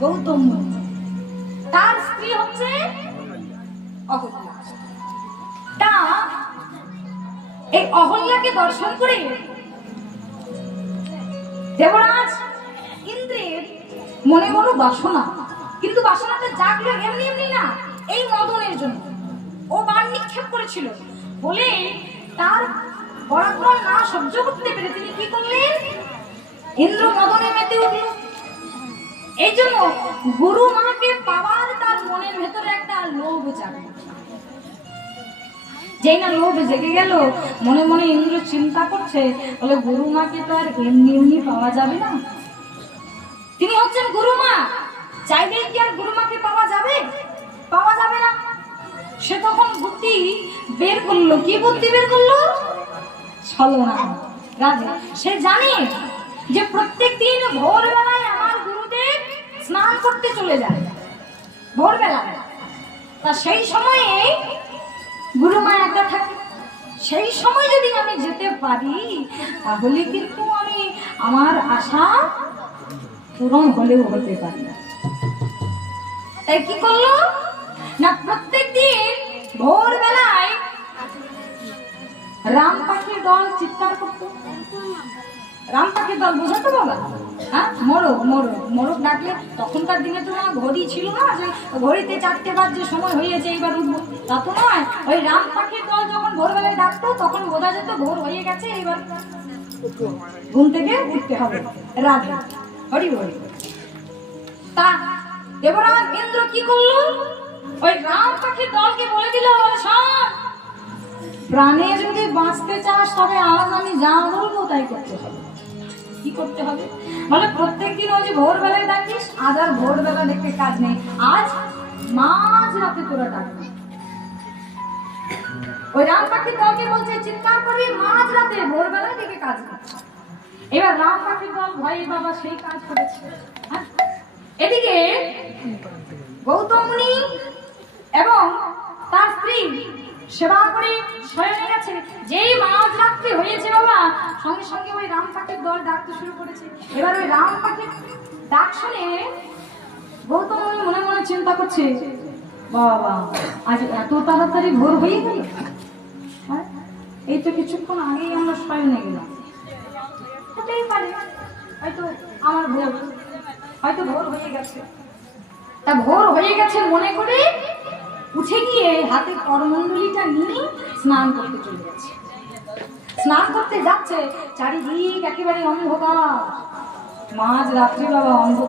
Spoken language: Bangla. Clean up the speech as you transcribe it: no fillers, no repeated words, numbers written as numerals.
গৌতম মুনি, তার স্ত্রী হচ্ছে অহল্যা। তা এই অহল্যাকে দর্শন করে দেবরাজ ইন্দ্রের মনে বড় বাসনা, কিন্তু বাসনাটা জাগলো এমনি এমনি না, এই মদনের জন্য। ও বাণ নিক্ষেপ করেছিল বলে তার পরাক্রম না সহ্য করতে পেরে তিনি কি করলেন, ইন্দ্র মদনে মেতে উঠল। এই জন্য গুরু মাকে পাওয়ার তার মনের ভেতরে একটা লোভ জাগলো। যেই না লোভ জেগে গেল, মনে মনে ইন্দ্র চিন্তা করছে, বলে গুরু মাকে তো আর এমনি এমনি পাওয়া যাবে না, তিনি হচ্ছেন গুরু মা, চাইলেই কি আর গুরু মাকে পাওয়া যাবে? পাওয়া যাবে না। সে তখন বুদ্ধি বের করলো। কি বুদ্ধি বের করলো? ছলনা। রাজা সে জানে যে প্রত্যেক দিন ভোরবেলায় আমার গুরুদেব স্নান করতে চলে যায়, ভোরবেলায়। তা সেই সময়ে গুরু মা একা থাকে, সেই সময় যদি আমি যেতে পারি তাহলে কিন্তু আমি আমার আশা পূরণ হলেও হতে পারি। তাই কি করলো না, প্রত্যেক দিন ভোরবেলায় রাম পাখির দল চিৎকার করতো। রাম পাখির দল বোঝা তো বাবা? হ্যাঁ, মোরগ মোরগ মোরগ ডাকলে, তখনকার দিনে তো না ঘড়ি ছিল না যে ঘড়িতে 4টে বাজে সময় হয়েছে এইবার উঠবো, তা তো নয়। ওই রাম পাখির দল যখন ভোরবেলায় ডাকতো তখন বোঝা যেত ভোর হয়ে গেছে, এবার ঘুম থেকে উঠতে হবে। রাধে হরি হরি। তা দেবরাজ ইন্দ্র কি করলো, ওই রাম পাখির দলকে বলে দিল, শোন, প্রাণে যদি বাঁচতে চাস তবে আজ আমি যা বলবো তাই করতে হবে। কি করতে হবে? বলে প্রত্যেকদিন ওই যে ভোরবেলায় ডাকিস, আজ আর ভোরবেলা দেখতে কাজ নেই, আজ মাঝ রাতে তোরা ডাকবি। ওই রাম পাখির দলকে বলছে চিৎকার করি মাঝ রাতে, ভোরবেলায় দেখে কাজ নেই। এবার রাম পাখির দল ভয়ে বাবা সেই কাজ করেছে। এদিকে গৌতম মুনি এবং তার স্ত্রী সেবা করে শয়নে গেছে। যেই মাঝ রাত্রি হয়েছে বাবা, সঙ্গে সঙ্গে ওই রাম পাখির দল ডাকতে শুরু করেছে। এবার ওই রাম পাখির ডাক শুনে গৌতম মুনি মনে মনে চিন্তা করছে, বাবা আজ এত তাড়াতাড়ি ভোর হয়ে গেল, এই তো কিছুক্ষণ আগেই আমরা শয়নে গেলাম, হতেই পারে হয়তো আমার ভোর, হয়তো ভোর হয়ে গেছে। তা ভোর হয়ে গেছে মনে করে উঠে গিয়ে হাতে করমণ্ডলীটা নিয়ে স্নান করতে চলে যাচ্ছে। স্নান করতে যাচ্ছে, চারিদিক একেবারে অন্ধকার, মাঝ রাত্রি বাবা, অন্ধকার।